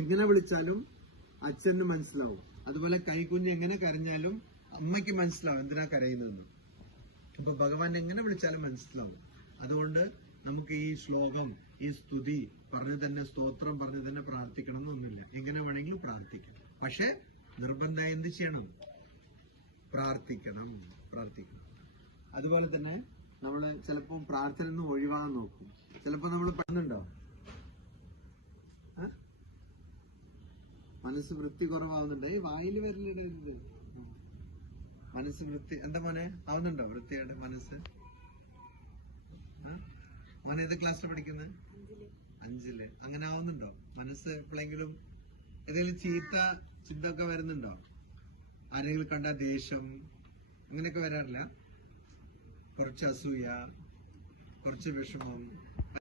എങ്ങനെ വിളിച്ചാലും അച്ഛന് മനസ്സിലാവും. അതുപോലെ കൈക്കുഞ്ഞ് എങ്ങനെ കരഞ്ഞാലും അമ്മയ്ക്ക് മനസ്സിലാവും എന്തിനാ കരയുന്നതെന്ന്. അപ്പൊ ഭഗവാൻ എങ്ങനെ വിളിച്ചാലും മനസ്സിലാവും. അതുകൊണ്ട് നമുക്ക് ഈ ശ്ലോകം, ഈ സ്തുതി പറഞ്ഞു തന്നെ, സ്തോത്രം പറഞ്ഞു തന്നെ പ്രാർത്ഥിക്കണം എന്നൊന്നുമില്ല. എങ്ങനെ വേണമെങ്കിലും പ്രാർത്ഥിക്കാം. പക്ഷെ നിർബന്ധമായി എന്ത് ചെയ്യണം? പ്രാർത്ഥിക്കണം. അതുപോലെ തന്നെ നമ്മള് ചിലപ്പോൾ പ്രാർത്ഥന നിന്ന് ഒഴിവാകാൻ നോക്കും. ചിലപ്പോ നമ്മൾ പറയുന്നുണ്ടോ, മനസ്സ് വൃത്തി കുറവാകുന്നുണ്ട്. ഈ വായില് വരലിടരുത്. മനസ്സ് വൃത്തി എന്താ മോനെ ആവുന്നുണ്ടോ? വൃത്തിയുടെ മനസ്സ്. മോനെ ഏത് ക്ലാസ്സിൽ പഠിക്കുന്നത്? 5ല്. അങ്ങനെ ആവുന്നുണ്ടോ? മനസ്സ് എപ്പോഴെങ്കിലും ഏതെങ്കിലും ചീത്ത ചിന്തയൊക്കെ വരുന്നുണ്ടോ? ആരെങ്കിലും കണ്ട ദേഷ്യം അങ്ങനെയൊക്കെ വരാറില്ല? കുറച്ച് അസൂയ, കുറച്ച് വിഷമം,